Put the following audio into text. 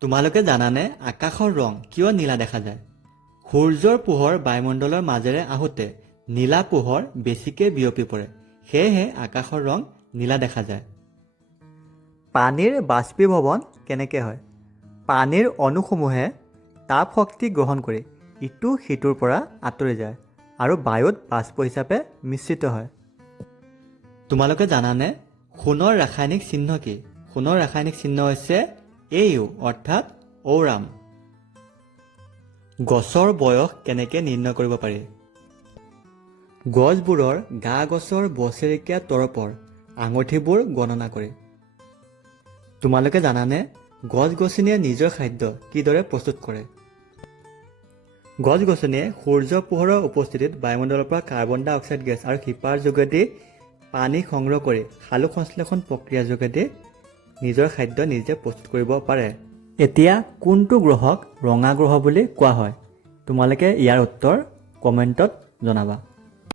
তোমালোকে জানানে আকাশৰ ৰং কিয় নীলা দেখা যায়? সূৰ্যৰ পোহৰ বায়ুমণ্ডলৰ মাজেৰে আহোঁতে নীলা পোহৰ বেছিকৈ বিয়পি পৰে, সেয়েহে আকাশৰ ৰং নীলা দেখা যায়। পানীৰ বাষ্পীভৱন কেনেকৈ হয়? পানীৰ অণুসমূহে তাপ শক্তি গ্ৰহণ কৰি ইটো সিটোৰ পৰা আঁতৰি যায় আৰু বায়ুত বাষ্প হিচাপে মিশ্ৰিত হয়। তোমালোকে জানানে সোণৰ ৰাসায়নিক চিহ্ন কি? সোণৰ ৰাসায়নিক চিহ্ন হৈছে AU অৰ্থাৎ ঔৰাম। গছৰ বয়স কেনেকৈ নিৰ্ণয় কৰিব পাৰি? গছবোৰৰ গা গছৰ বছৰেকীয়া তৰপৰ আঙঠিবোৰ গণনা কৰি। তোমালোকে জানানে গছ-গছনিয়ে নিজৰ খাদ্য কিদৰে প্ৰস্তুত কৰে? গছ-গছনিয়ে সূৰ্যৰ পোহৰৰ উপস্থিতিত বায়ুমণ্ডলৰ পৰা কাৰ্বন ডাই অক্সাইড গেছ আৰু শিপাৰ যোগেদি পানী সংগ্ৰহ কৰি সালোক সংশ্লেষণ প্ৰক্ৰিয়াৰ যোগেদি নিজৰ খাদ্য নিজে প্ৰস্তুত কৰিব পাৰে। এতিয়া কোনটো গ্ৰহক ৰঙা গ্ৰহ বুলি কোৱা হয়? তোমালোকে ইয়াৰ উত্তৰ কমেণ্টত জনাবা।